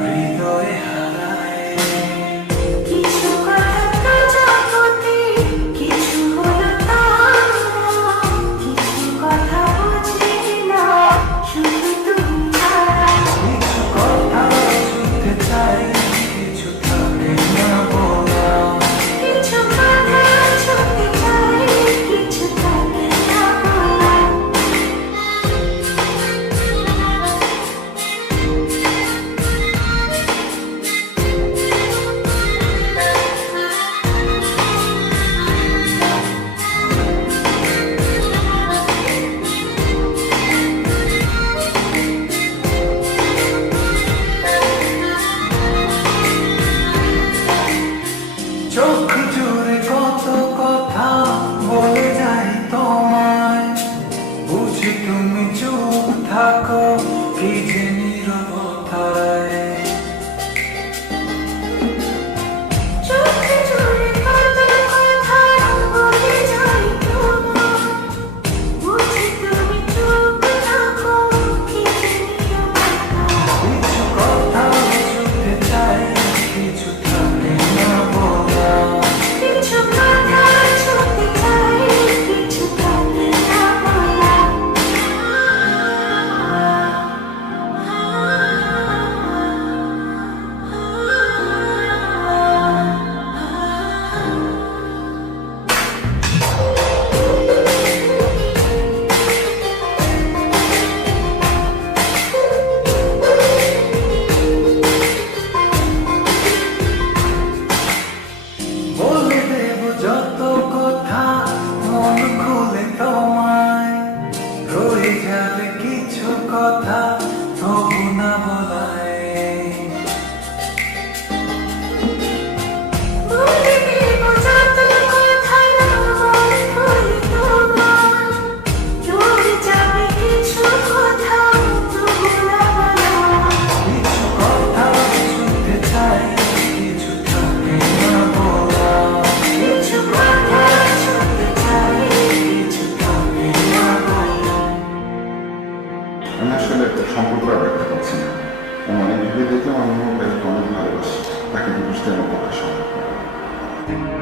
হৃদয়ে হারায়। কিছু কথা জগতে কিছু হলো তারা, কিছু কথা বুঝি না শুধু তুমি ছাড়া। কিছু কথা শুনতে চাই, কিছু থাকে না বলা। কিছু কথা শুনতে চাই, কিছু থাকে না বলা। চোখ জুড়ে কত কথা বলে যাই তোমায়, বুঝি তুমি চুপ থাকো কি যে নীরবতায়। চোখে জুড়ে কত কথা বলে যাই তোমায়, বুঝি তুমি চুপ থাকো কি যে নীরবতা। কিছু কথা শুনতে চাই, কিছু থাকে না বলা। কিছু কথা শুনতে চাই, কিছু থাকে না বলা। বলে দেব যত কথা মন খুলে তোমায়, রয়ে যাবে কিছু কথা তবু না বলায়। বলে দেব যত কথা মন খুলে তোমায়, রয়ে যাবে কিছু কথা তবু না বলা। কিছু কথা শুনতে চাই, কিছু থাকে না বলা। কিছু কথা শুনতে চাই, কিছু থাকে না বলা। আমি আসলে সম্পর্ক আর রাখতে পারছি না। ও অনেক ভেবে দেখলাম আমি আমার লাইফকে অনেক ভালোবাসি, তাকে বুঝতে আমার পক্ষে সম্ভব না।